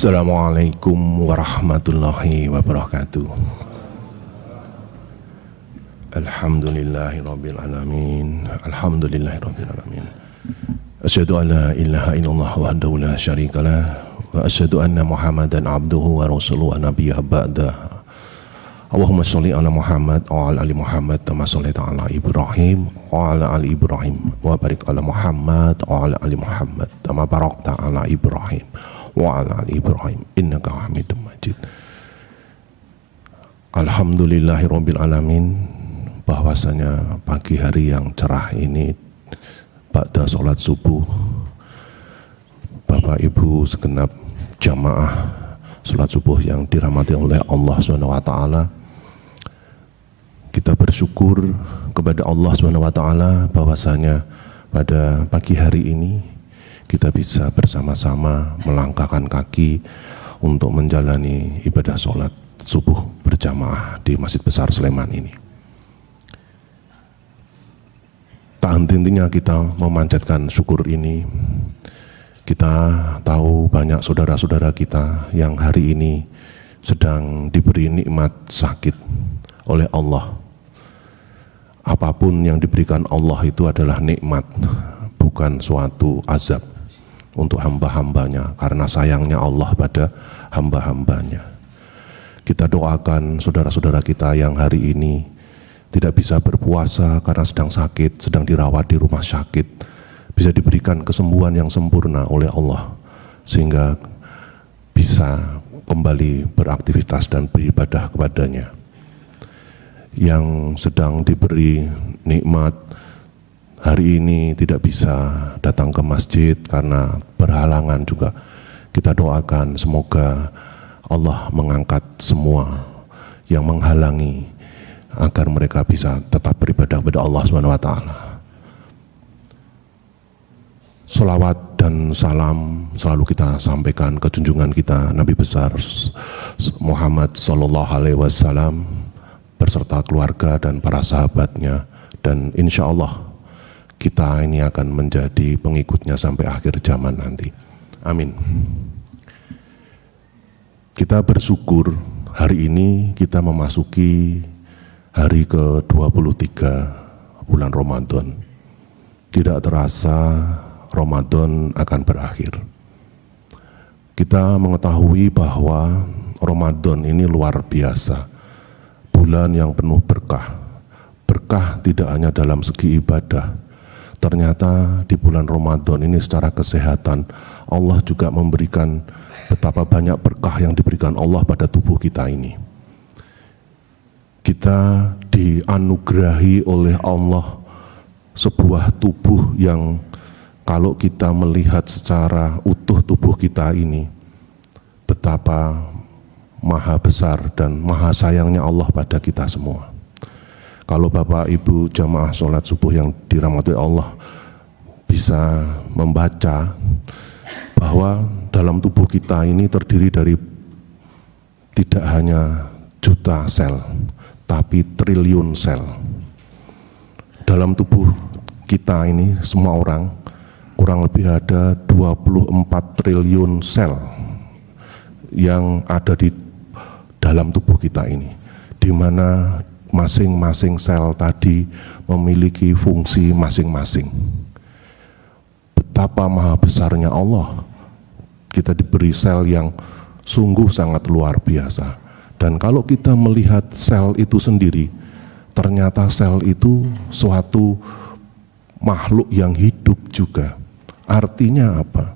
Assalamualaikum warahmatullahi wabarakatuh. Alhamdulillahirabbil alamin. Alhamdulillahirabbil alamin. Asyhadu an la ilaha illallah wahdahu la syarikalah wa asyhadu anna Muhammadan abduhu wa rasuluhu wa nabiyya ba'da. Allahumma sholli ala Muhammad wa ala ali Muhammad kama shallaita ala Ibrahim wa ala ali Ibrahim wa barik ala Muhammad wa ala ali Muhammad kama barakta ala Ibrahim wa ala ali Ibrahim innaka Hamidum Majid. Alhamdulillahirabbil alamin, bahwasanya pagi hari yang cerah ini ba'da salat subuh, Bapak Ibu segenap jamaah salat subuh yang dirahmati oleh Allah Subhanahu wa taala, kita bersyukur kepada Allah Subhanahu wa taala bahwasanya pada pagi hari ini kita bisa bersama-sama melangkahkan kaki untuk menjalani ibadah sholat subuh berjamaah di Masjid Besar Sleman ini. Tak henti-hentinya kita memanjatkan syukur ini. Kita tahu banyak saudara-saudara kita yang hari ini sedang diberi nikmat sakit oleh Allah. Apapun yang diberikan Allah itu adalah nikmat, bukan suatu azab untuk hamba-hambanya, karena sayangnya Allah pada hamba-hambanya. Kita doakan saudara-saudara kita yang hari ini tidak bisa berpuasa karena sedang sakit, sedang dirawat di rumah sakit, bisa diberikan kesembuhan yang sempurna oleh Allah, sehingga bisa kembali beraktivitas dan beribadah kepadanya. Yang sedang diberi nikmat hari ini tidak bisa datang ke masjid karena berhalangan juga, kita doakan semoga Allah mengangkat semua yang menghalangi agar mereka bisa tetap beribadah kepada Allah Subhanahu wa taala. Salawat dan salam selalu kita sampaikan ke junjungan kita Nabi besar Muhammad sallallahu alaihi wasallam berserta keluarga dan para sahabatnya, dan insya Allah kita ini akan menjadi pengikutnya sampai akhir zaman nanti. Amin. Kita bersyukur hari ini kita memasuki hari ke-23 bulan Ramadan. Tidak terasa Ramadan akan berakhir. Kita mengetahui bahwa Ramadan ini luar biasa, bulan yang penuh berkah. Berkah tidak hanya dalam segi ibadah, ternyata di bulan Ramadan ini secara kesehatan Allah juga memberikan betapa banyak berkah yang diberikan Allah pada tubuh kita ini. Kita dianugerahi oleh Allah sebuah tubuh yang kalau kita melihat secara utuh tubuh kita ini, betapa maha besar dan maha sayangnya Allah pada kita semua. Kalau Bapak Ibu jamaah sholat subuh yang dirahmati Allah bisa membaca bahwa dalam tubuh kita ini terdiri dari tidak hanya juta sel, tapi triliun sel. Dalam tubuh kita ini semua orang kurang lebih ada 24 triliun sel yang ada di dalam tubuh kita ini, di mana masing-masing sel tadi memiliki fungsi masing-masing. Betapa maha besarnya Allah, kita diberi sel yang sungguh sangat luar biasa. Dan kalau kita melihat sel itu sendiri, ternyata sel itu suatu makhluk yang hidup juga. Artinya apa?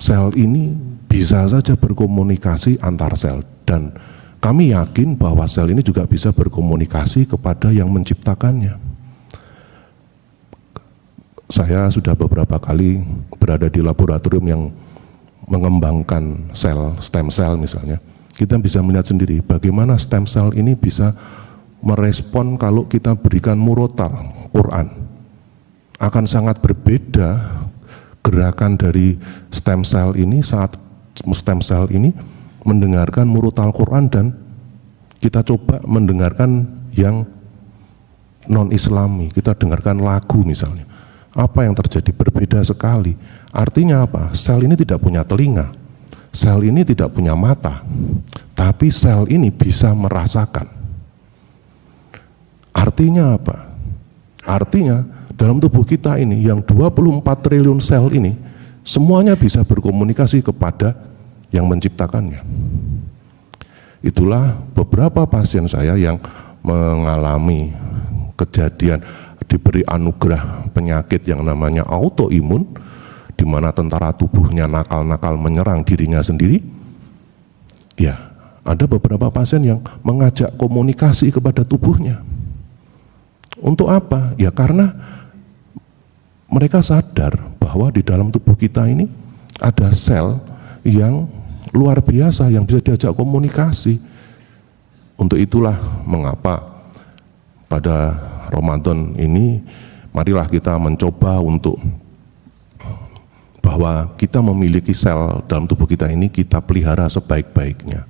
Sel ini bisa saja berkomunikasi antar sel, dan kami yakin bahwa sel ini juga bisa berkomunikasi kepada yang menciptakannya. Saya sudah beberapa kali berada di laboratorium yang mengembangkan sel, stem cell misalnya. Kita bisa melihat sendiri bagaimana stem cell ini bisa merespon kalau kita berikan murotal Quran. Akan sangat berbeda gerakan dari stem cell ini saat stem cell ini mendengarkan murotal Quran dan kita coba mendengarkan yang non-Islami, kita dengarkan lagu misalnya. Apa yang terjadi? Berbeda sekali. Artinya apa? Sel ini tidak punya telinga. Sel ini tidak punya mata, tapi sel ini bisa merasakan. Artinya apa? Artinya dalam tubuh kita ini yang 24 triliun sel ini semuanya bisa berkomunikasi kepada yang menciptakannya. Itulah beberapa pasien saya yang mengalami kejadian diberi anugerah penyakit yang namanya autoimun, di mana tentara tubuhnya nakal-nakal menyerang dirinya sendiri. Ya, ada beberapa pasien yang mengajak komunikasi kepada tubuhnya. Untuk apa? Ya karena mereka sadar bahwa di dalam tubuh kita ini ada sel yang luar biasa yang bisa diajak komunikasi. Untuk itulah mengapa pada Ramadan ini marilah kita mencoba untuk bahwa kita memiliki sel dalam tubuh kita ini kita pelihara sebaik-baiknya,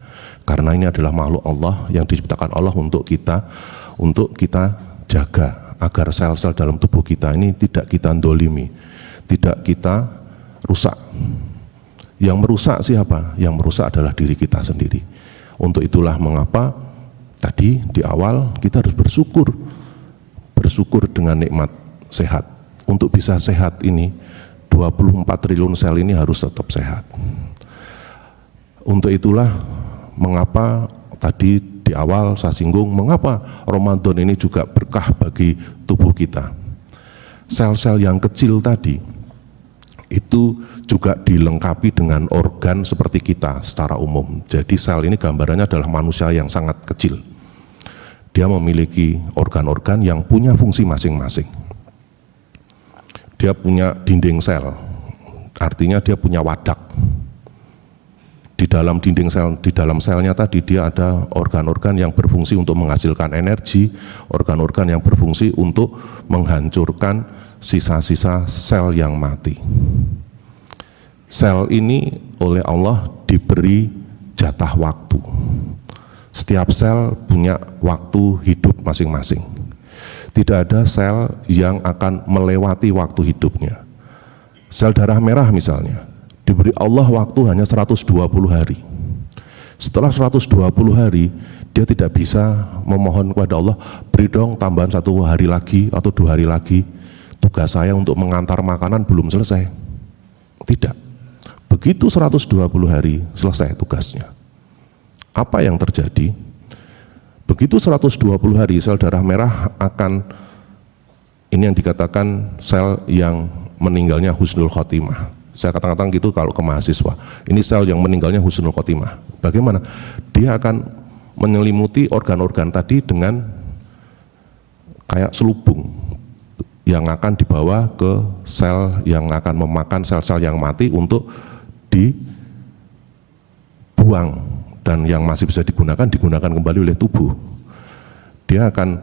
karena ini adalah makhluk Allah yang diciptakan Allah untuk kita jaga agar sel-sel dalam tubuh kita ini tidak kita ndolimi, tidak kita rusak. Yang merusak siapa? Yang merusak adalah diri kita sendiri. Untuk itulah mengapa tadi di awal kita harus bersyukur dengan nikmat sehat. Untuk bisa sehat ini 24 triliun sel ini harus tetap sehat. Untuk itulah mengapa tadi di awal saya singgung, mengapa Ramadan ini juga berkah bagi tubuh kita. Sel-sel yang kecil tadi itu juga dilengkapi dengan organ seperti kita secara umum. Jadi sel ini gambarannya adalah manusia yang sangat kecil. Dia memiliki organ-organ yang punya fungsi masing-masing. Dia punya dinding sel, artinya dia punya wadak. Di dalam dinding sel, di dalam selnya tadi dia ada organ-organ yang berfungsi untuk menghasilkan energi, organ-organ yang berfungsi untuk menghancurkan sisa-sisa sel yang mati. Sel ini oleh Allah diberi jatah waktu. Setiap sel punya waktu hidup masing-masing. Tidak ada sel yang akan melewati waktu hidupnya. Sel darah merah misalnya, diberi Allah waktu hanya 120 hari. Setelah 120 hari, dia tidak bisa memohon kepada Allah, beri dong tambahan 1 hari lagi atau 2 hari lagi. Tugas saya untuk mengantar makanan belum selesai. Tidak. Begitu 120 hari selesai tugasnya. Apa yang terjadi? Begitu 120 hari sel darah merah akan, ini yang dikatakan sel yang meninggalnya husnul khotimah. Saya katakan gitu kalau ke mahasiswa, ini sel yang meninggalnya husnul khotimah. Bagaimana? Dia akan menyelimuti organ-organ tadi dengan kayak selubung yang akan dibawa ke sel yang akan memakan sel-sel yang mati untuk dibuang, dan yang masih bisa digunakan kembali oleh tubuh. Dia akan,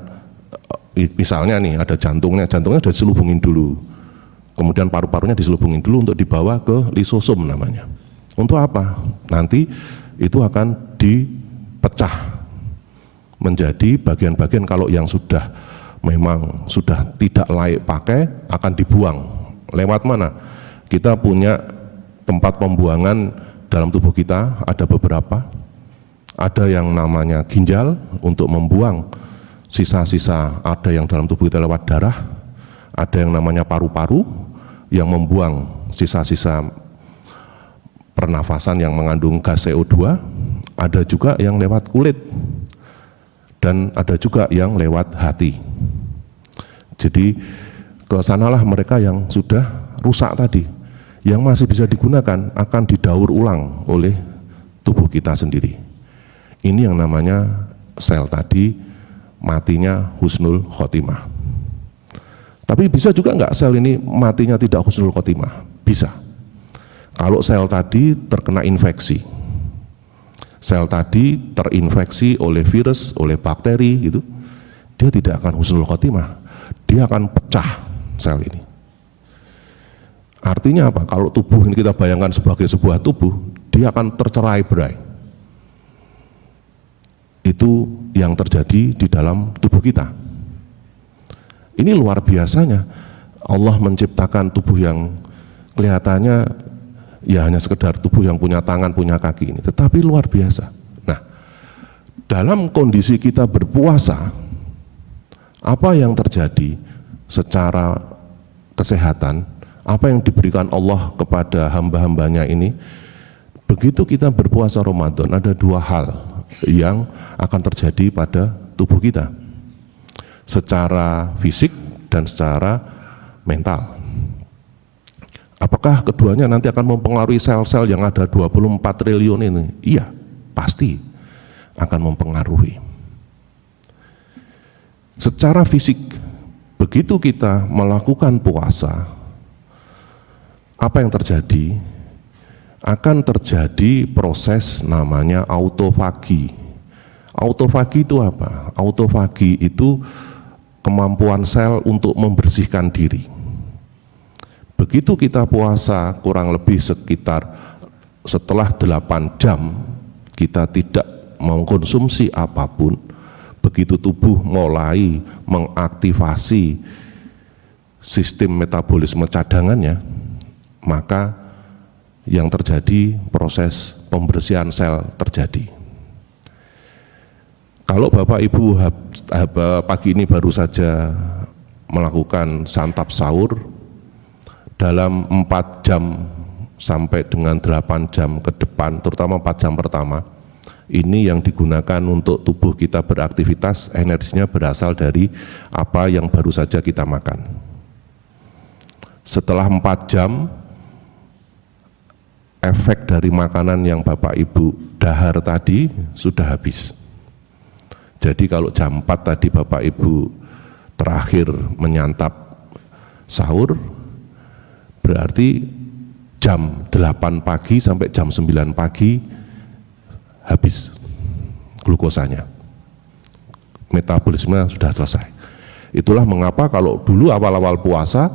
misalnya nih ada jantungnya sudah diselubungin dulu, kemudian paru-parunya diselubungin dulu untuk dibawa ke lisosom namanya. Untuk apa? Nanti itu akan dipecah menjadi bagian-bagian, kalau yang sudah memang sudah tidak layak pakai akan dibuang. Lewat mana? Kita punya tempat pembuangan dalam tubuh kita, ada beberapa. Ada yang namanya ginjal untuk membuang sisa-sisa, ada yang dalam tubuh kita lewat darah, ada yang namanya paru-paru yang membuang sisa-sisa pernafasan yang mengandung gas CO2, ada juga yang lewat kulit, dan ada juga yang lewat hati. Jadi kesanalah mereka yang sudah rusak tadi, yang masih bisa digunakan akan didaur ulang oleh tubuh kita sendiri. Ini yang namanya sel tadi matinya husnul khotimah. Tapi bisa juga enggak sel ini matinya tidak husnul khotimah? Bisa. Kalau sel tadi terkena infeksi, sel tadi terinfeksi oleh virus, oleh bakteri gitu, dia tidak akan husnul khotimah, dia akan pecah sel ini. Artinya apa? Kalau tubuh ini kita bayangkan sebagai sebuah tubuh, dia akan tercerai-berai. Itu yang terjadi di dalam tubuh kita. Ini luar biasanya Allah menciptakan tubuh yang kelihatannya ya hanya sekedar tubuh yang punya tangan, punya kaki ini, tetapi luar biasa. Nah, dalam kondisi kita berpuasa, apa yang terjadi secara kesehatan, apa yang diberikan Allah kepada hamba-hambanya ini, begitu kita berpuasa Ramadan, ada dua hal yang akan terjadi pada tubuh kita, secara fisik dan secara mental. Apakah keduanya nanti akan mempengaruhi sel-sel yang ada 24 triliun ini? Iya, pasti akan mempengaruhi. Secara fisik, begitu kita melakukan puasa, apa yang terjadi? Akan terjadi proses namanya autofagi. Autofagi itu apa? Autofagi itu kemampuan sel untuk membersihkan diri. Begitu kita puasa kurang lebih sekitar setelah 8 jam, kita tidak mengkonsumsi apapun, begitu tubuh mulai mengaktifasi sistem metabolisme cadangannya, maka yang terjadi proses pembersihan sel terjadi. Kalau Bapak Ibu pagi ini baru saja melakukan santap sahur, dalam 4 jam sampai dengan 8 jam ke depan, terutama 4 jam pertama, ini yang digunakan untuk tubuh kita beraktivitas, energinya berasal dari apa yang baru saja kita makan. Setelah 4 jam, efek dari makanan yang Bapak Ibu dahar tadi sudah habis. Jadi kalau jam 4 tadi Bapak Ibu terakhir menyantap sahur, berarti jam 8 pagi sampai jam 9 pagi habis glukosanya, metabolisme sudah selesai. Itulah mengapa kalau dulu awal-awal puasa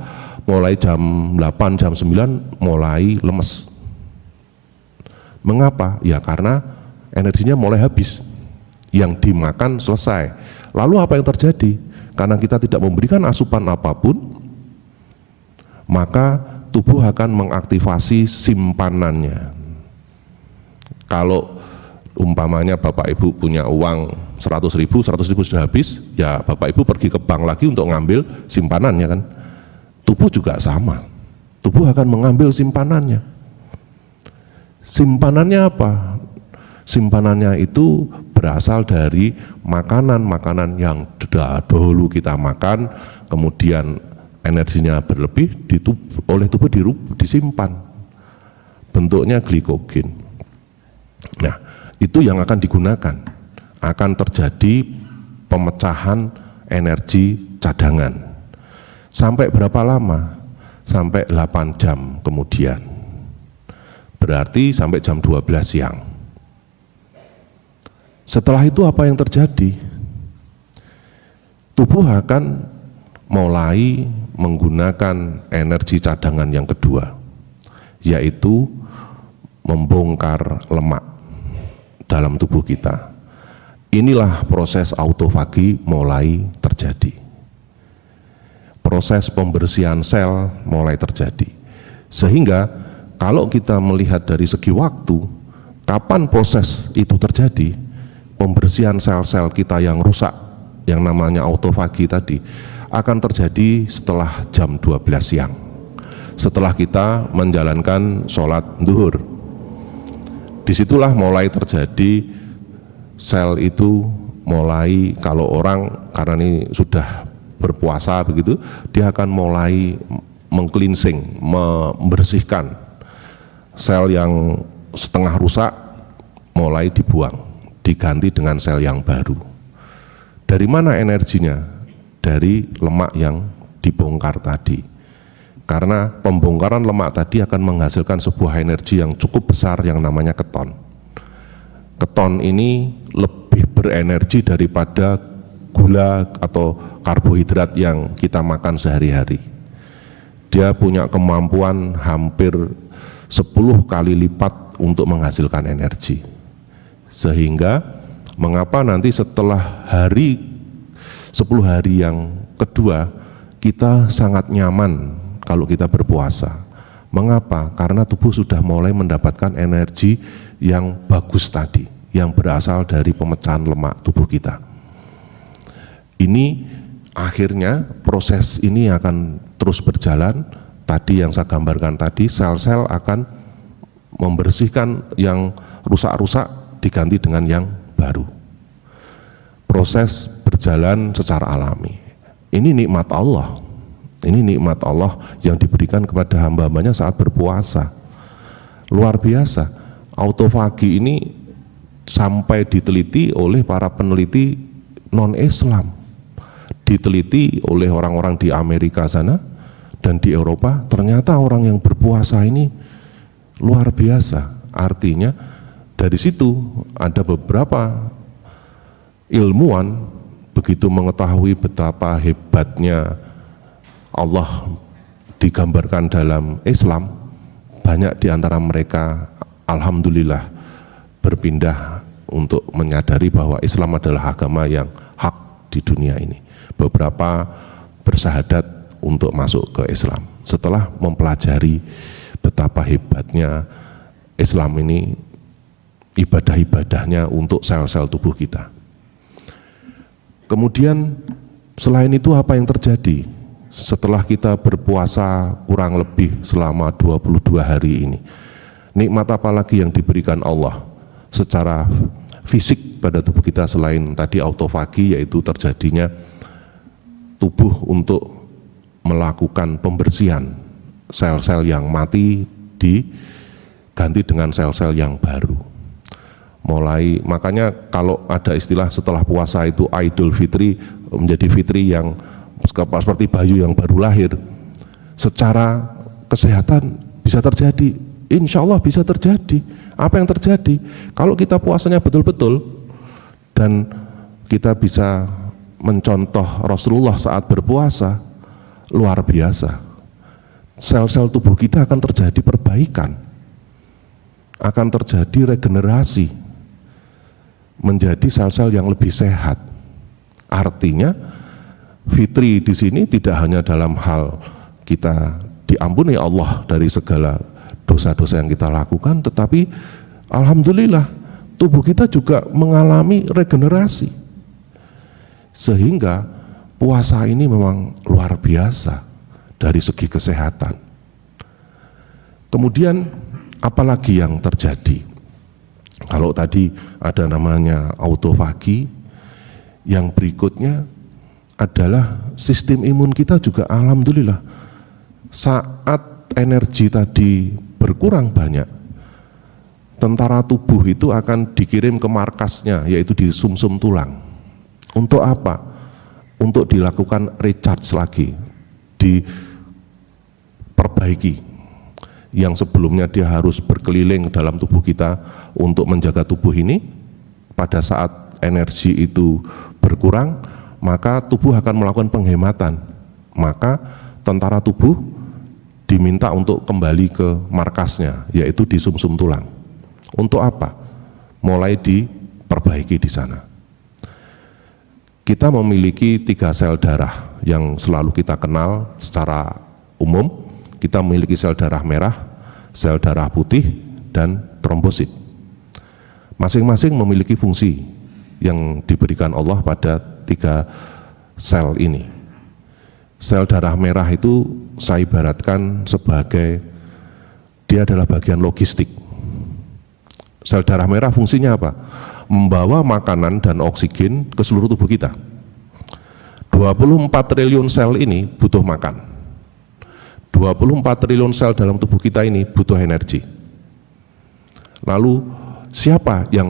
mulai jam 8, jam 9 mulai lemes. Mengapa? Ya karena energinya mulai habis, yang dimakan selesai. Lalu apa yang terjadi? Karena kita tidak memberikan asupan apapun, maka tubuh akan mengaktifasi simpanannya. Kalau umpamanya Bapak Ibu punya uang 100.000 sudah habis, ya Bapak Ibu pergi ke bank lagi untuk ngambil simpanannya kan. Tubuh juga sama, tubuh akan mengambil simpanannya. Simpanannya apa? Simpanannya itu berasal dari makanan-makanan yang dahulu kita makan, kemudian energinya berlebih oleh tubuh disimpan, bentuknya glikogen. Nah, itu yang akan digunakan, akan terjadi pemecahan energi cadangan. Sampai berapa lama? Sampai 8 jam kemudian, berarti sampai jam 12 siang. Setelah itu apa yang terjadi? Tubuh akan mulai menggunakan energi cadangan yang kedua, yaitu membongkar lemak dalam tubuh kita. Inilah proses autofagi mulai terjadi. Proses pembersihan sel mulai terjadi. Sehingga kalau kita melihat dari segi waktu, kapan proses itu terjadi, pembersihan sel-sel kita yang rusak, yang namanya autofagi tadi, akan terjadi setelah jam 12 siang. Setelah kita menjalankan sholat zuhur. Disitulah mulai terjadi sel itu mulai, kalau orang karena ini sudah berpuasa begitu, dia akan mulai meng-cleansing, membersihkan sel yang setengah rusak, mulai dibuang, diganti dengan sel yang baru. Dari mana energinya? Dari lemak yang dibongkar tadi. Karena pembongkaran lemak tadi akan menghasilkan sebuah energi yang cukup besar yang namanya keton. Keton ini lebih berenergi daripada gula atau karbohidrat yang kita makan sehari-hari. Dia punya kemampuan hampir 10 kali lipat untuk menghasilkan energi. Sehingga mengapa nanti setelah 10 hari yang kedua kita sangat nyaman kalau kita berpuasa. Mengapa? Karena tubuh sudah mulai mendapatkan energi yang bagus tadi, yang berasal dari pemecahan lemak tubuh kita. Ini akhirnya proses ini akan terus berjalan. Tadi yang saya gambarkan tadi, sel-sel akan membersihkan yang rusak-rusak diganti dengan yang baru. Proses berjalan secara alami. Ini nikmat Allah. Ini nikmat Allah yang diberikan kepada hamba-hambanya saat berpuasa. Luar biasa. Autofagi ini sampai diteliti oleh para peneliti non-Islam. Diteliti oleh orang-orang di Amerika sana dan di Eropa, ternyata orang yang berpuasa ini luar biasa. Artinya dari situ ada beberapa ilmuwan begitu mengetahui betapa hebatnya Allah digambarkan dalam Islam, banyak di antara mereka alhamdulillah berpindah untuk menyadari bahwa Islam adalah agama yang hak di dunia ini. Beberapa bersahadat untuk masuk ke Islam setelah mempelajari betapa hebatnya Islam ini, ibadah-ibadahnya untuk sel-sel tubuh kita. Kemudian selain itu apa yang terjadi setelah kita berpuasa kurang lebih selama 22 hari ini? Nikmat apa lagi yang diberikan Allah secara fisik pada tubuh kita selain tadi autofagi, yaitu terjadinya tubuh untuk melakukan pembersihan sel-sel yang mati diganti dengan sel-sel yang baru. Makanya kalau ada istilah setelah puasa itu Idul Fitri, menjadi fitri yang seperti bayi yang baru lahir. Secara kesehatan bisa terjadi, insya Allah bisa terjadi. Apa yang terjadi? Kalau kita puasanya betul-betul dan kita bisa mencontoh Rasulullah saat berpuasa, luar biasa. Sel-sel tubuh kita akan terjadi perbaikan, akan terjadi regenerasi, menjadi sel-sel yang lebih sehat. Artinya fitri di sini tidak hanya dalam hal kita diampuni Allah dari segala dosa-dosa yang kita lakukan, tetapi alhamdulillah tubuh kita juga mengalami regenerasi. Sehingga puasa ini memang luar biasa dari segi kesehatan. Kemudian apalagi yang terjadi? Kalau tadi ada namanya autofagi, yang berikutnya adalah sistem imun kita juga alhamdulillah saat energi tadi berkurang banyak, tentara tubuh itu akan dikirim ke markasnya, yaitu di sumsum tulang. Untuk apa? Untuk dilakukan recharge lagi, diperbaiki. Yang sebelumnya dia harus berkeliling dalam tubuh kita untuk menjaga tubuh ini, pada saat energi itu berkurang, maka tubuh akan melakukan penghematan. Maka tentara tubuh diminta untuk kembali ke markasnya, yaitu di sumsum tulang. Untuk apa? Mulai diperbaiki di sana. Kita memiliki 3 sel darah yang selalu kita kenal secara umum. Kita memiliki sel darah merah, sel darah putih, dan trombosit. Masing-masing memiliki fungsi yang diberikan Allah pada 3 sel ini. Sel darah merah itu saya ibaratkan sebagai dia adalah bagian logistik. Sel darah merah fungsinya apa? Membawa makanan dan oksigen ke seluruh tubuh kita. 24 triliun sel ini butuh makan. 24 triliun sel dalam tubuh kita ini butuh energi. Lalu siapa yang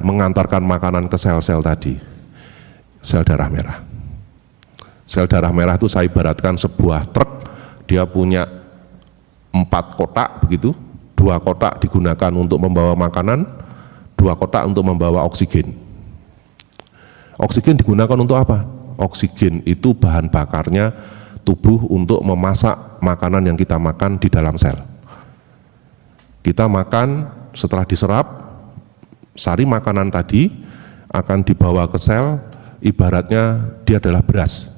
mengantarkan makanan ke sel-sel tadi? Sel darah merah. Sel darah merah itu saya ibaratkan sebuah truk, dia punya 4 kotak begitu, 2 kotak digunakan untuk membawa makanan, 2 kotak untuk membawa oksigen. Oksigen digunakan untuk apa? Oksigen itu bahan bakarnya tubuh untuk memasak makanan yang kita makan di dalam sel. Kita makan, setelah diserap, sari makanan tadi akan dibawa ke sel, ibaratnya dia adalah beras,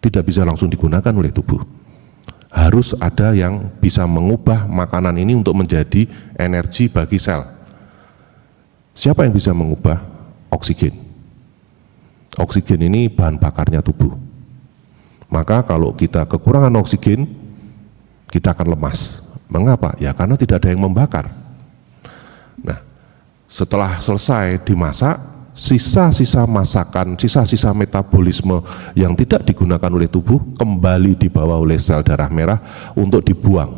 tidak bisa langsung digunakan oleh tubuh. harus ada yang bisa mengubah makanan ini untuk menjadi energi bagi sel. Siapa yang bisa mengubah? Oksigen. Oksigen ini bahan bakarnya tubuh. Maka kalau kita kekurangan oksigen, kita akan lemas. Mengapa? Ya karena tidak ada yang membakar. Nah, setelah selesai dimasak, sisa-sisa masakan, sisa-sisa metabolisme yang tidak digunakan oleh tubuh kembali dibawa oleh sel darah merah untuk dibuang.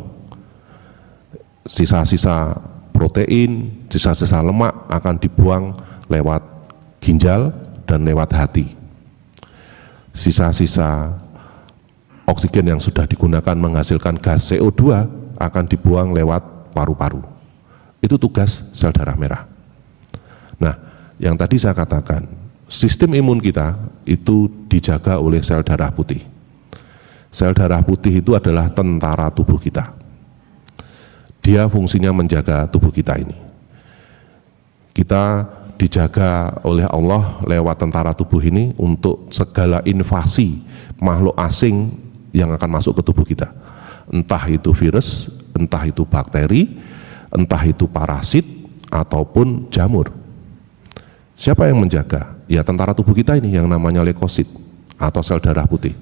Sisa-sisa protein, sisa-sisa lemak akan dibuang lewat ginjal dan lewat hati. Sisa-sisa oksigen yang sudah digunakan menghasilkan gas CO2 akan dibuang lewat paru-paru. Itu tugas sel darah merah. Nah, yang tadi saya katakan, sistem imun kita itu dijaga oleh sel darah putih. Sel darah putih itu adalah tentara tubuh kita. Dia fungsinya menjaga tubuh kita ini. Kita dijaga oleh Allah lewat tentara tubuh ini untuk segala invasi makhluk asing yang akan masuk ke tubuh kita. Entah itu virus, entah itu bakteri, entah itu parasit, ataupun jamur. Siapa yang menjaga? Ya tentara tubuh kita ini yang namanya leukosit atau sel darah putih.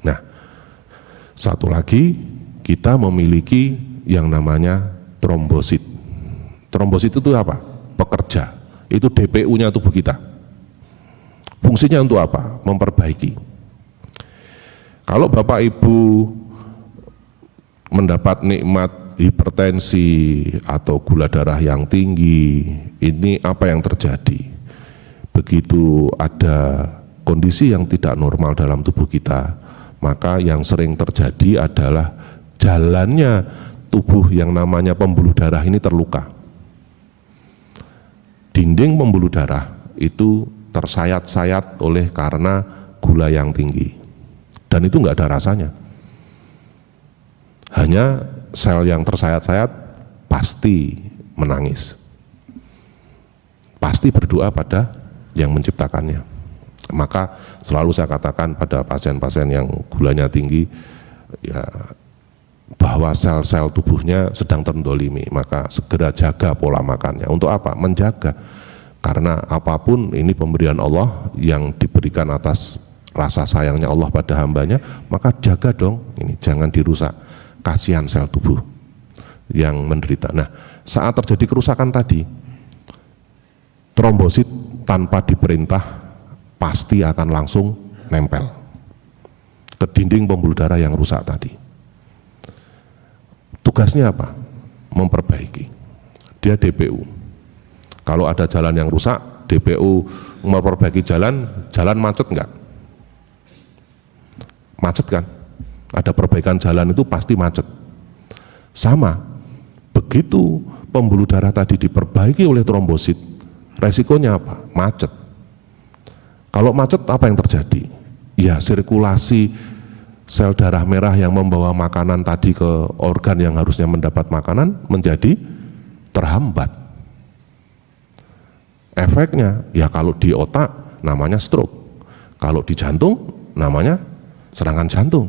Nah, satu lagi kita memiliki yang namanya trombosit. Trombosit itu apa? Pekerja. Itu DPU-nya tubuh kita. Fungsinya untuk apa? Memperbaiki. Kalau Bapak Ibu mendapat nikmat hipertensi atau gula darah yang tinggi, ini apa yang terjadi? Begitu ada kondisi yang tidak normal dalam tubuh kita, maka yang sering terjadi adalah jalannya tubuh yang namanya pembuluh darah ini terluka. Dinding pembuluh darah itu tersayat-sayat oleh karena gula yang tinggi. Dan itu enggak ada rasanya. Hanya sel yang tersayat-sayat pasti menangis. Pasti berdoa pada yang menciptakannya. Maka selalu saya katakan pada pasien-pasien yang gulanya tinggi, ya, bahwa sel-sel tubuhnya sedang terdolimi, maka segera jaga pola makannya. Untuk apa? Menjaga. Karena apapun ini pemberian Allah yang diberikan atas rasa sayangnya Allah pada hambanya, maka jaga dong, ini jangan dirusak. Kasihan sel tubuh yang menderita. Nah, saat terjadi kerusakan tadi, trombosit tanpa diperintah pasti akan langsung nempel ke dinding pembuluh darah yang rusak tadi. Tugasnya apa? Memperbaiki. Dia DPU. Kalau ada jalan yang rusak, DPU memperbaiki jalan macet enggak? Macet kan? Ada perbaikan jalan itu pasti macet. Sama, begitu pembuluh darah tadi diperbaiki oleh trombosit, resikonya apa? Macet. Kalau macet apa yang terjadi? Ya sirkulasi sel darah merah yang membawa makanan tadi ke organ yang harusnya mendapat makanan menjadi terhambat. Efeknya, ya kalau di otak namanya stroke, kalau di jantung namanya serangan jantung.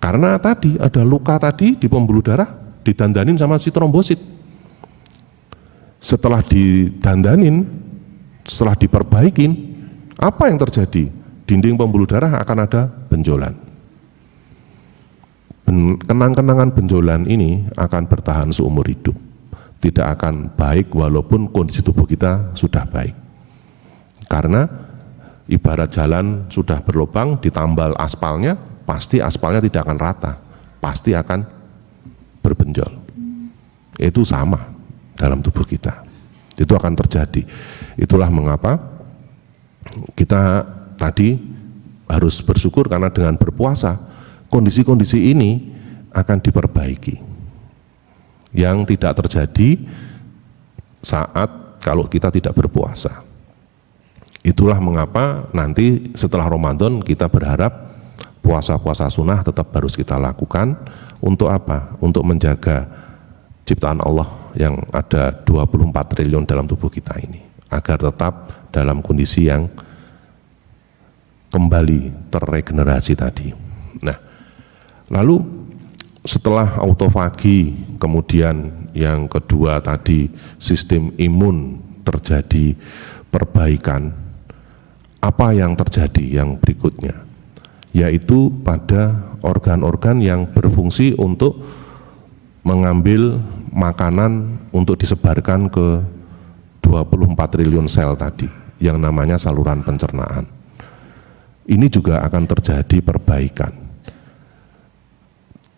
Karena tadi ada luka tadi di pembuluh darah, didandanin sama si trombosit. Setelah didandanin, setelah diperbaikin, apa yang terjadi? Dinding pembuluh darah akan ada benjolan. Kenang-kenangan benjolan ini akan bertahan seumur hidup. Tidak akan baik walaupun kondisi tubuh kita sudah baik. Karena ibarat jalan sudah berlubang, ditambal aspalnya, pasti aspalnya tidak akan rata, pasti akan berbenjol. Itu sama dalam tubuh kita. Itu akan terjadi. Itulah mengapa kita tadi harus bersyukur karena dengan berpuasa, kondisi-kondisi ini akan diperbaiki. Yang tidak terjadi saat kalau kita tidak berpuasa. Itulah mengapa nanti setelah Ramadan kita berharap puasa-puasa sunnah tetap harus kita lakukan. Untuk apa? Untuk menjaga ciptaan Allah yang ada 24 triliun dalam tubuh kita ini, agar tetap dalam kondisi yang kembali terregenerasi tadi. Nah, Lalu setelah autofagi, kemudian yang kedua tadi sistem imun terjadi perbaikan, apa yang terjadi yang berikutnya? Yaitu pada organ-organ yang berfungsi untuk mengambil makanan untuk disebarkan ke 24 triliun sel tadi, yang namanya saluran pencernaan. Ini juga akan terjadi perbaikan.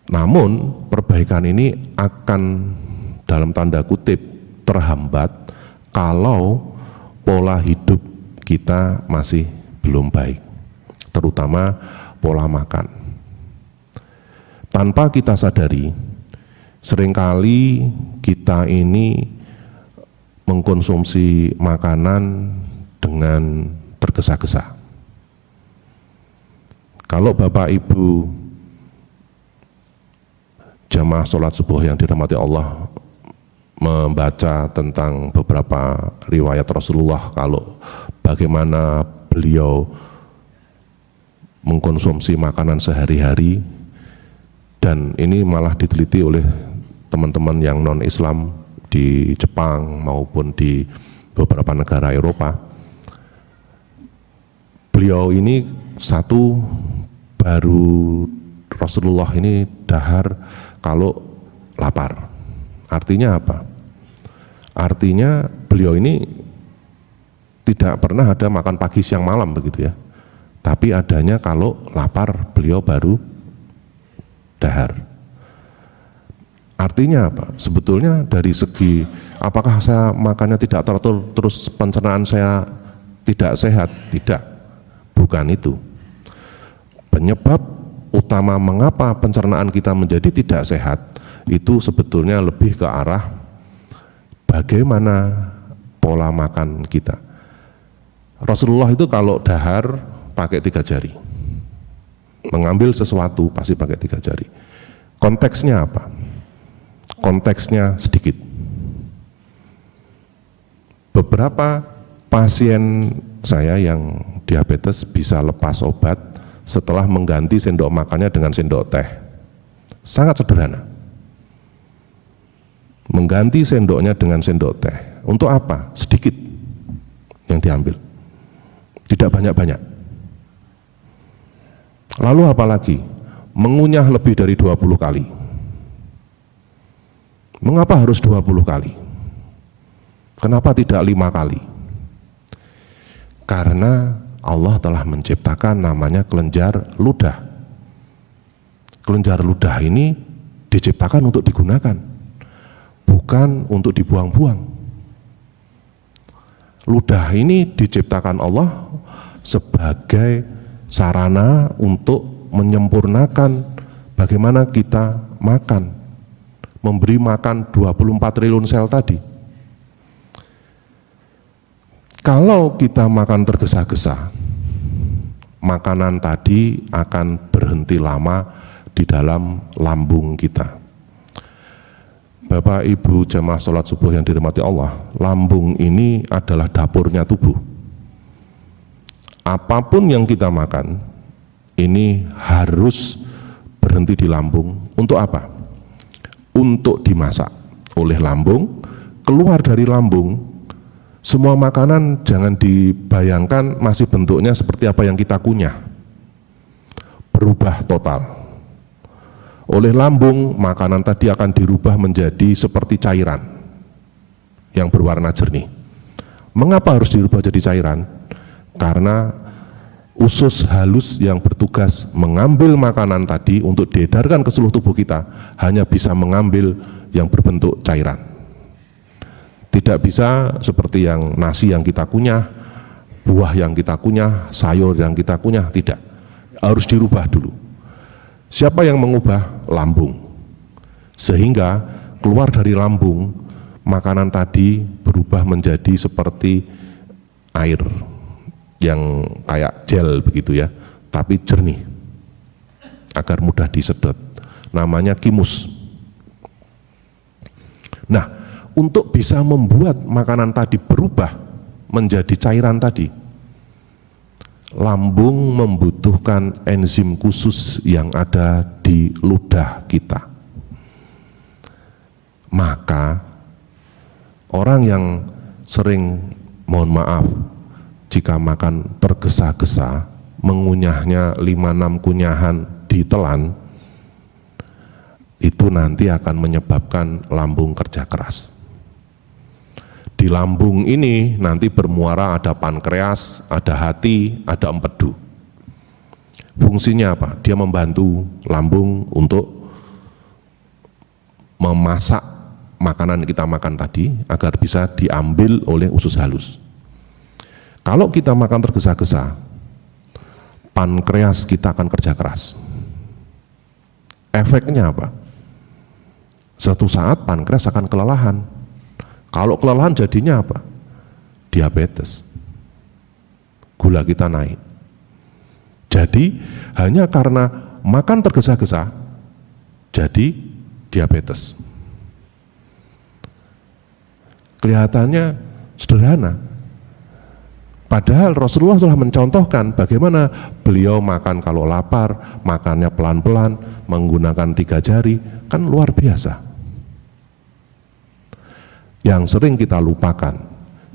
Namun perbaikan ini akan dalam tanda kutip terhambat kalau pola hidup kita masih belum baik, terutama pola makan. Tanpa kita sadari, seringkali kita ini mengkonsumsi makanan dengan tergesa-gesa. Kalau Bapak Ibu jamaah sholat subuh yang dirahmati Allah membaca tentang beberapa riwayat Rasulullah, kalau bagaimana beliau mengkonsumsi makanan sehari-hari, dan ini malah diteliti oleh teman-teman yang non-Islam di Jepang maupun di beberapa negara Eropa. Beliau ini baru Rasulullah ini dahar kalau lapar. Artinya apa? Artinya beliau ini tidak pernah ada makan pagi, siang, malam begitu ya. Tapi adanya kalau lapar beliau baru dahar. Artinya apa? Sebetulnya dari segi apakah saya makannya tidak teratur terus pencernaan saya tidak sehat? Tidak, bukan itu. Penyebab utama mengapa pencernaan kita menjadi tidak sehat itu sebetulnya lebih ke arah bagaimana pola makan kita. Rasulullah itu kalau dahar pakai 3 jari, mengambil sesuatu pasti pakai 3 jari. Konteksnya apa? Konteksnya sedikit. Beberapa pasien saya yang diabetes bisa lepas obat setelah mengganti sendok makannya dengan sendok teh. Sangat sederhana. Mengganti sendoknya dengan sendok teh. Untuk apa? Sedikit yang diambil. Tidak banyak-banyak. Lalu apalagi? Mengunyah lebih dari 20 kali. Mengapa harus 20 kali? Kenapa tidak 5 kali? Karena Allah telah menciptakan namanya kelenjar ludah. Kelenjar ludah ini diciptakan untuk digunakan, bukan untuk dibuang-buang. Ludah ini diciptakan Allah sebagai sarana untuk menyempurnakan bagaimana kita makan, memberi makan 24 triliun sel tadi. Kalau kita makan tergesa-gesa, makanan tadi akan berhenti lama di dalam lambung kita. Bapak Ibu jamaah sholat subuh yang dirahmati Allah, lambung ini adalah dapurnya tubuh. Apapun yang kita makan, ini harus berhenti di lambung. Untuk apa? Untuk dimasak oleh lambung, keluar dari lambung. Semua makanan jangan dibayangkan masih bentuknya seperti apa yang kita kunyah. Berubah total. Oleh lambung, makanan tadi akan dirubah menjadi seperti cairan yang berwarna jernih. Mengapa harus dirubah jadi cairan? Karena usus halus yang bertugas mengambil makanan tadi untuk diedarkan ke seluruh tubuh kita hanya bisa mengambil yang berbentuk cairan. Tidak bisa seperti yang nasi yang kita kunyah, buah yang kita kunyah, sayur yang kita kunyah, tidak. Harus dirubah dulu. Siapa yang mengubah? Lambung. Sehingga keluar dari lambung, makanan tadi berubah menjadi seperti air yang kayak gel begitu ya, tapi jernih agar mudah disedot. Namanya kimus. Nah, untuk bisa membuat makanan tadi berubah menjadi cairan tadi, lambung membutuhkan enzim khusus yang ada di ludah kita. Maka orang yang sering, mohon maaf, jika makan tergesa-gesa, mengunyahnya 5-6 kunyahan ditelan, itu nanti akan menyebabkan lambung kerja keras. Di lambung ini nanti bermuara ada pankreas, ada hati, ada empedu. Fungsinya apa? Dia membantu lambung untuk memasak makanan yang kita makan tadi agar bisa diambil oleh usus halus. Kalau kita makan tergesa-gesa, pankreas kita akan kerja keras. Efeknya apa? Suatu saat pankreas akan kelelahan. Kalau kelelahan jadinya apa? Diabetes. Gula kita naik. Jadi hanya karena makan tergesa-gesa, jadi diabetes. Kelihatannya sederhana. Padahal Rasulullah telah mencontohkan bagaimana beliau makan kalau lapar, makannya pelan-pelan, menggunakan 3 jari, kan luar biasa. Yang sering kita lupakan,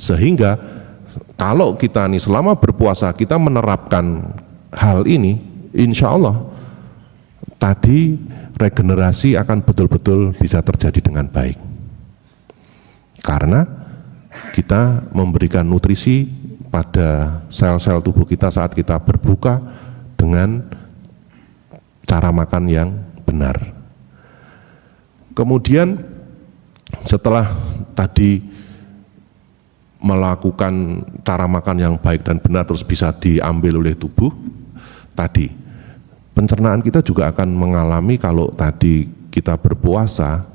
sehingga kalau kita nih selama berpuasa kita menerapkan hal ini, insya Allah tadi regenerasi akan betul-betul bisa terjadi dengan baik, karena kita memberikan nutrisi pada sel-sel tubuh kita saat kita berbuka dengan cara makan yang benar. Kemudian setelah tadi melakukan cara makan yang baik dan benar terus bisa diambil oleh tubuh, tadi pencernaan kita juga akan mengalami, kalau tadi kita berpuasa,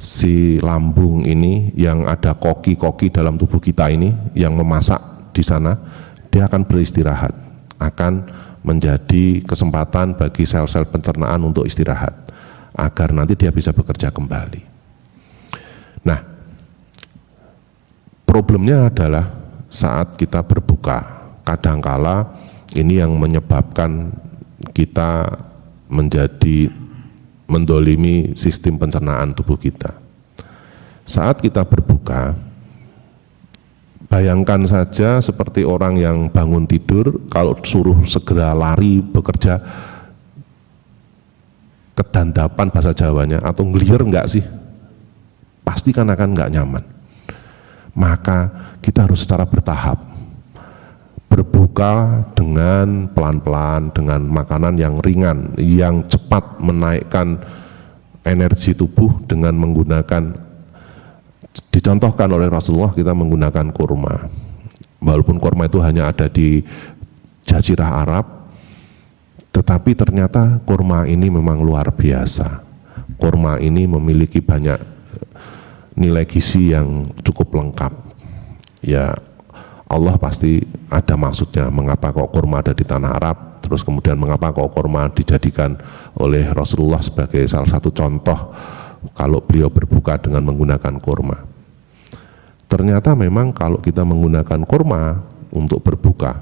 si lambung ini yang ada koki-koki dalam tubuh kita ini yang memasak di sana, dia akan beristirahat, akan menjadi kesempatan bagi sel-sel pencernaan untuk istirahat agar nanti dia bisa bekerja kembali. Nah, problemnya adalah saat kita berbuka, kadangkala ini yang menyebabkan kita menjadi mendolimi sistem pencernaan tubuh kita. Saat kita berbuka, bayangkan saja seperti orang yang bangun tidur, kalau suruh segera lari bekerja, kedandapan bahasa Jawanya, atau ngelier enggak sih? Pasti kan akan enggak nyaman. Maka kita harus secara bertahap berbuka dengan pelan-pelan, dengan makanan yang ringan, yang cepat menaikkan energi tubuh dengan menggunakan, dicontohkan oleh Rasulullah, kita menggunakan kurma. Walaupun kurma itu hanya ada di Jazirah Arab, tetapi ternyata kurma ini memang luar biasa. Kurma ini memiliki banyak nilai gizi yang cukup lengkap. Ya, Allah pasti ada maksudnya mengapa kok kurma ada di tanah Arab, terus kemudian mengapa kok kurma dijadikan oleh Rasulullah sebagai salah satu contoh kalau beliau berbuka dengan menggunakan kurma. Ternyata memang kalau kita menggunakan kurma untuk berbuka,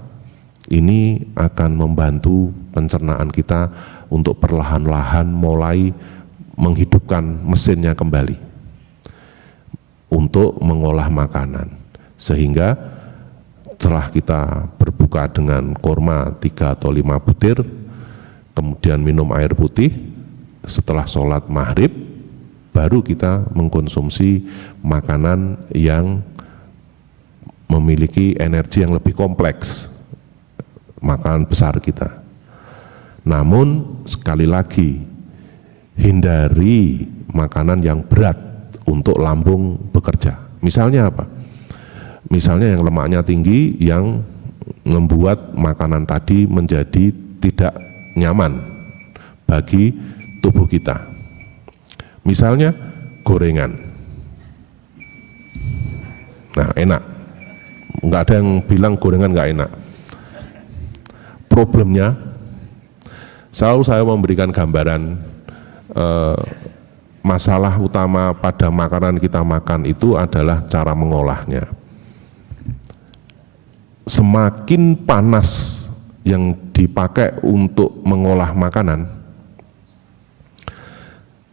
ini akan membantu pencernaan kita untuk perlahan-lahan mulai menghidupkan mesinnya kembali untuk mengolah makanan, sehingga setelah kita berbuka dengan kurma 3 atau 5 butir, kemudian minum air putih, setelah sholat maghrib, baru kita mengkonsumsi makanan yang memiliki energi yang lebih kompleks, makanan besar kita. Namun sekali lagi, hindari makanan yang berat untuk lambung bekerja. Misalnya apa? Misalnya yang lemaknya tinggi, yang membuat makanan tadi menjadi tidak nyaman bagi tubuh kita. Misalnya gorengan. Nah, enak. Enggak ada yang bilang gorengan enggak enak. Problemnya, selalu saya memberikan gambaran masalah utama pada makanan kita makan itu adalah cara mengolahnya. Semakin panas yang dipakai untuk mengolah makanan,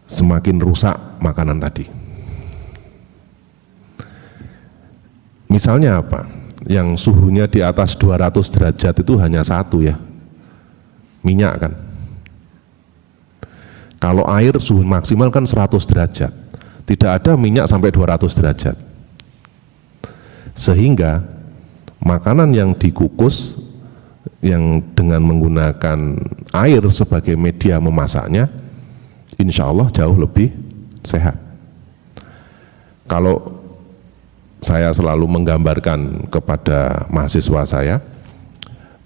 semakin rusak makanan tadi. Misalnya apa? Yang suhunya di atas 200 derajat itu hanya satu ya, minyak kan. Kalau air suhu maksimal kan 100 derajat, tidak ada minyak sampai 200 derajat. Sehingga makanan yang dikukus yang dengan menggunakan air sebagai media memasaknya, insya Allah jauh lebih sehat. Kalau saya selalu menggambarkan kepada mahasiswa saya,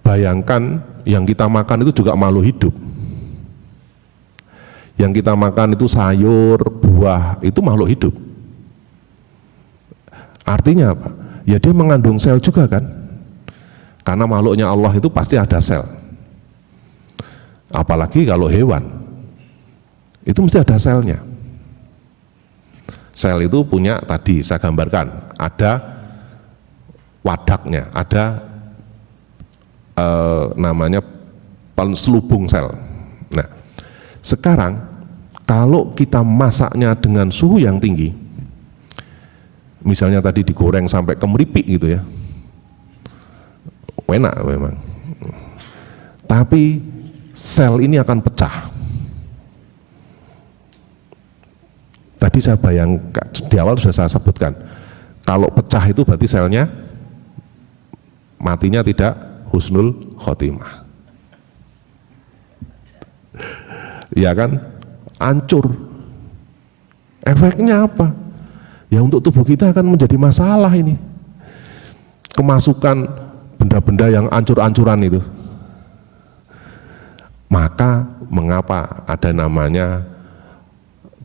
bayangkan yang kita makan itu juga makhluk hidup. Yang kita makan itu sayur, buah, itu makhluk hidup. Artinya apa? Ya dia mengandung sel juga kan? Karena makhluknya Allah itu pasti ada sel. Apalagi kalau hewan, itu mesti ada selnya. Sel itu punya tadi saya gambarkan, ada wadaknya, ada namanya selubung sel. Nah, sekarang kalau kita masaknya dengan suhu yang tinggi, misalnya tadi digoreng sampai kemeripik gitu ya, enak memang. Tapi sel ini akan pecah. Tadi saya bayangkan, di awal sudah saya sebutkan, kalau pecah itu berarti selnya matinya tidak husnul khotimah. Ya kan? Hancur. Efeknya apa? Ya untuk tubuh kita akan menjadi masalah ini. Kemasukan benda-benda yang ancur-ancuran itu. Maka mengapa ada namanya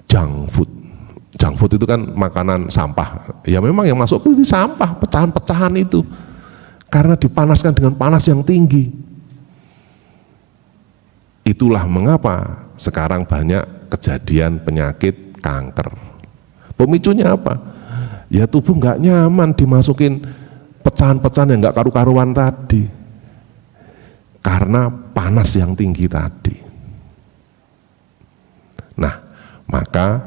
junk food? Junk food itu kan makanan sampah. Ya memang yang masuk itu sampah, pecahan-pecahan itu. Karena dipanaskan dengan panas yang tinggi. Itulah mengapa sekarang banyak kejadian penyakit kanker. Pemicunya apa? Ya tubuh nggak nyaman dimasukin pecahan-pecahan yang nggak karu-karuan tadi. Karena panas yang tinggi tadi. Nah, maka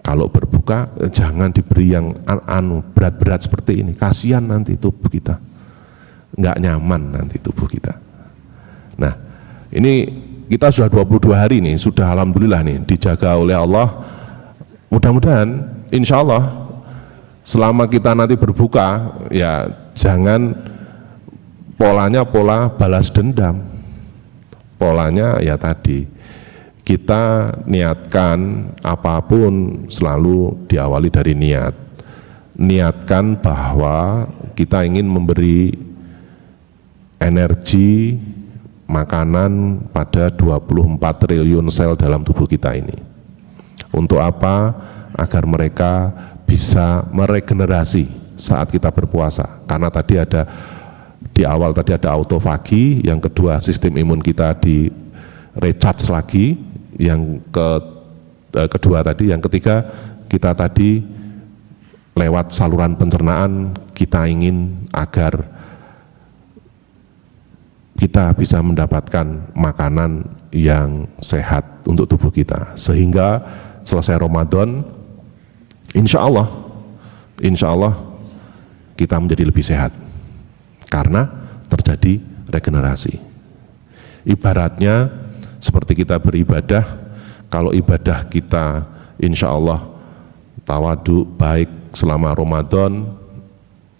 kalau berbuka jangan diberi yang berat-berat seperti ini. Kasihan nanti tubuh kita, nggak nyaman nanti tubuh kita. Nah, ini kita sudah 22 hari nih, sudah alhamdulillah nih dijaga oleh Allah. Mudah-mudahan, insya Allah selama kita nanti berbuka, ya jangan polanya pola balas dendam. Polanya ya tadi, kita niatkan apapun selalu diawali dari niat. Niatkan bahwa kita ingin memberi energi makanan pada 24 triliun sel dalam tubuh kita ini. Untuk apa? Agar mereka bisa meregenerasi saat kita berpuasa. Karena tadi ada di awal tadi ada autofagi, yang kedua sistem imun kita di recharge lagi, yang kedua tadi, yang ketiga kita tadi lewat saluran pencernaan kita ingin agar kita bisa mendapatkan makanan yang sehat untuk tubuh kita, sehingga selesai Ramadan insya Allah kita menjadi lebih sehat karena terjadi regenerasi. Ibaratnya seperti kita beribadah, kalau ibadah kita insya Allah tawadu baik selama Ramadan,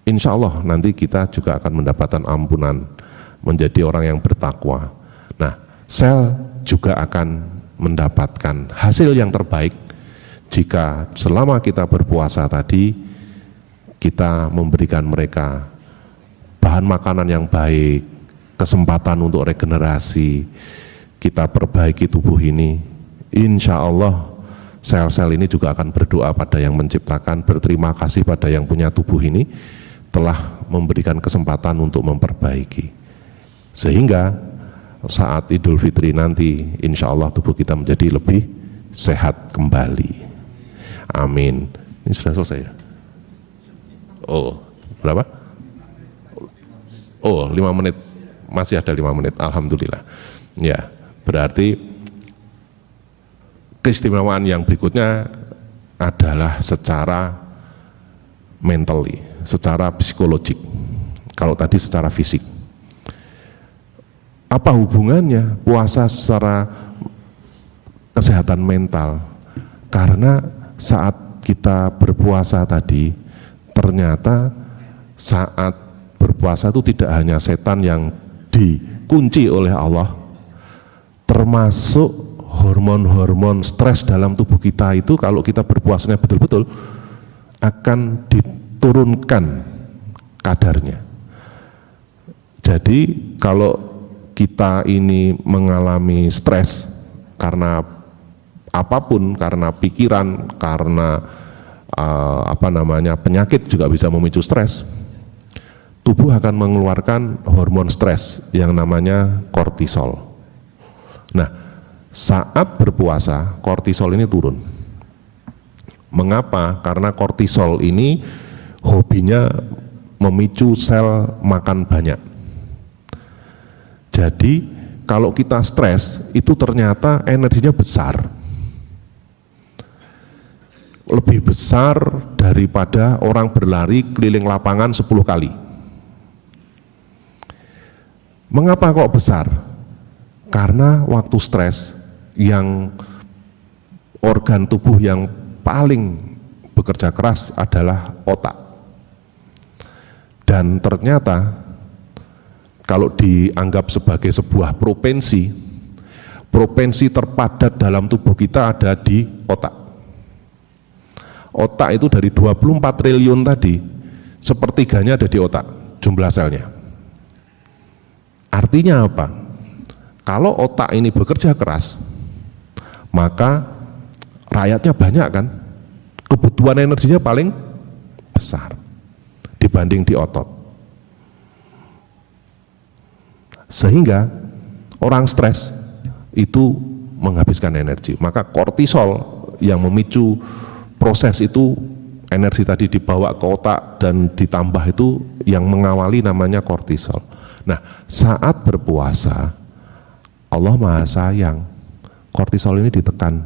insya Allah nanti kita juga akan mendapatkan ampunan, menjadi orang yang bertakwa. Nah, sel juga akan mendapatkan hasil yang terbaik jika selama kita berpuasa tadi kita memberikan mereka bahan makanan yang baik, kesempatan untuk regenerasi, kita perbaiki tubuh ini, insya Allah sel-sel ini juga akan berdoa pada yang menciptakan, berterima kasih pada yang punya tubuh ini telah memberikan kesempatan untuk memperbaiki, sehingga saat Idul Fitri nanti insya Allah tubuh kita menjadi lebih sehat kembali. Amin. Ini sudah selesai ya? Oh, berapa? Oh, 5 menit. Masih ada 5 menit, alhamdulillah. Ya, berarti keistimewaan yang berikutnya adalah secara mentally, secara psikologik. Kalau tadi secara fisik. Apa hubungannya puasa secara kesehatan mental? Karena saat kita berpuasa tadi, ternyata saat berpuasa itu tidak hanya setan yang dikunci oleh Allah, termasuk hormon-hormon stres dalam tubuh kita itu kalau kita berpuasanya betul-betul akan diturunkan kadarnya. Jadi kalau kita ini mengalami stres karena apapun, karena pikiran, karena penyakit juga bisa memicu stres, tubuh akan mengeluarkan hormon stres yang namanya kortisol. Nah, saat berpuasa kortisol ini turun. Mengapa? Karena kortisol ini hobinya memicu sel makan banyak. Jadi kalau kita stres itu ternyata energinya besar, lebih besar daripada orang berlari keliling lapangan 10 kali. Mengapa kok besar? Karena waktu stres yang organ tubuh yang paling bekerja keras adalah otak. Dan ternyata kalau dianggap sebagai sebuah provinsi terpadat dalam tubuh kita ada di otak. Otak itu dari 24 triliun tadi, sepertiganya ada di otak, jumlah selnya. Artinya apa? Kalau otak ini bekerja keras, maka rakyatnya banyak kan, kebutuhan energinya paling besar dibanding di otot. Sehingga orang stres itu menghabiskan energi, maka kortisol yang memicu proses itu, energi tadi dibawa ke otak dan ditambah itu yang mengawali namanya kortisol. Nah, saat berpuasa Allah Maha Sayang, kortisol ini ditekan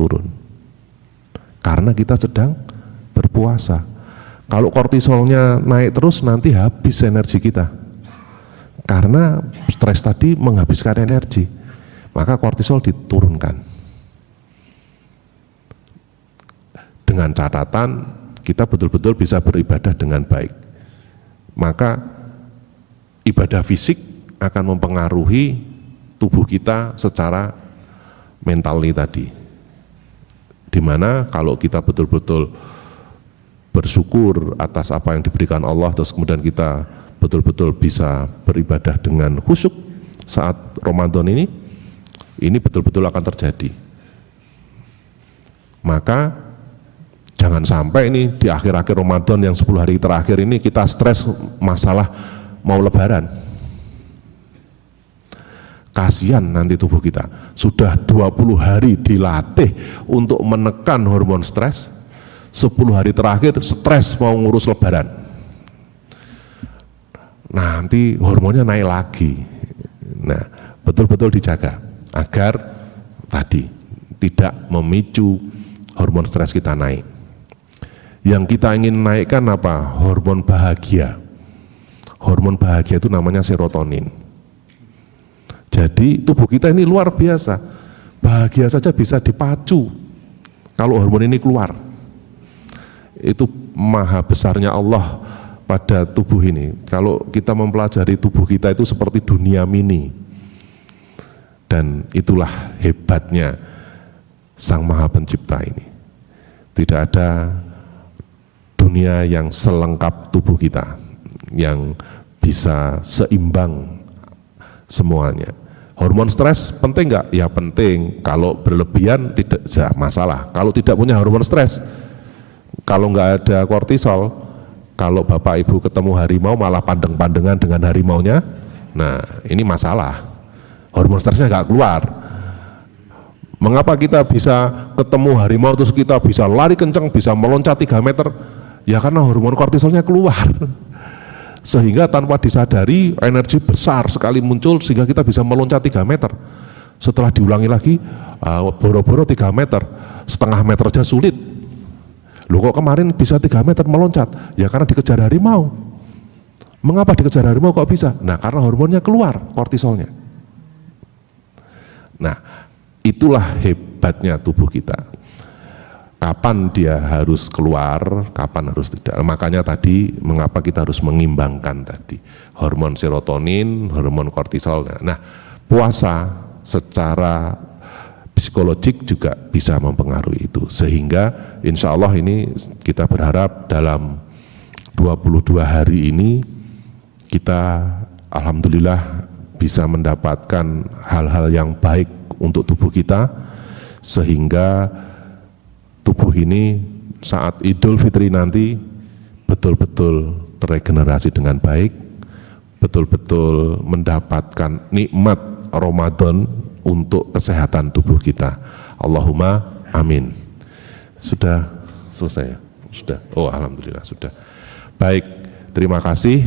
turun karena kita sedang berpuasa. Kalau kortisolnya naik terus nanti habis energi kita, karena stres tadi menghabiskan energi, maka kortisol diturunkan. Dengan catatan kita betul-betul bisa beribadah dengan baik. Maka ibadah fisik akan mempengaruhi tubuh kita secara mentali tadi. Dimana kalau kita betul-betul bersyukur atas apa yang diberikan Allah, terus kemudian kita betul-betul bisa beribadah dengan khusyuk saat Ramadan ini betul-betul akan terjadi. Maka jangan sampai ini di akhir-akhir Ramadan yang 10 hari terakhir ini kita stres masalah mau lebaran. Kasihan nanti tubuh kita, sudah 20 hari dilatih untuk menekan hormon stres, 10 hari terakhir stres mau ngurus lebaran. Nanti hormonnya naik lagi. Nah, betul-betul dijaga agar tadi tidak memicu hormon stres kita naik. Yang kita ingin naikkan apa? Hormon bahagia. Hormon bahagia itu namanya serotonin. Jadi tubuh kita ini luar biasa, bahagia saja bisa dipacu kalau hormon ini keluar. Itu maha besarnya Allah pada tubuh ini. Kalau kita mempelajari tubuh kita itu seperti dunia mini, dan itulah hebatnya Sang Maha Pencipta ini. Tidak ada dunia yang selengkap tubuh kita, yang bisa seimbang semuanya. Hormon stres penting nggak? Ya penting. Kalau berlebihan tidak masalah. Kalau tidak punya hormon stres, kalau nggak ada kortisol, kalau bapak ibu ketemu harimau malah pandeng-pandengan dengan harimaunya, nah ini masalah. Hormon stresnya nggak keluar. Mengapa kita bisa ketemu harimau terus kita bisa lari kencang, bisa meloncat 3 meter? Ya karena hormon kortisolnya keluar. Sehingga tanpa disadari energi besar sekali muncul sehingga kita bisa meloncat 3 meter. Setelah diulangi lagi, boro-boro 3 meter, setengah meter aja sulit. Loh kok kemarin bisa 3 meter meloncat? Ya karena dikejar harimau. Mengapa dikejar harimau kok bisa? Nah karena hormonnya keluar, kortisolnya. Nah itulah hebatnya tubuh kita. Kapan dia harus keluar, kapan harus tidak. Makanya tadi mengapa kita harus mengimbangkan tadi hormon serotonin, hormon kortisol. Nah, puasa secara psikologik juga bisa mempengaruhi itu. Sehingga insya Allah ini kita berharap dalam 22 hari ini kita alhamdulillah bisa mendapatkan hal-hal yang baik untuk tubuh kita, sehingga tubuh ini saat Idul Fitri nanti betul-betul teregenerasi dengan baik, betul-betul mendapatkan nikmat Ramadan untuk kesehatan tubuh kita. Allahumma amin. Sudah selesai ya? Sudah. Oh alhamdulillah sudah. Baik, terima kasih.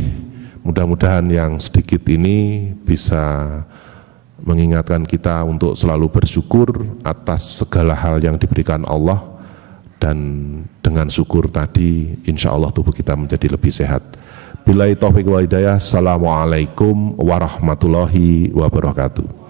Mudah-mudahan yang sedikit ini bisa mengingatkan kita untuk selalu bersyukur atas segala hal yang diberikan Allah. Dan dengan syukur tadi insya Allah tubuh kita menjadi lebih sehat. Billahi taufiq wal hidayah. Assalamualaikum warahmatullahi wabarakatuh.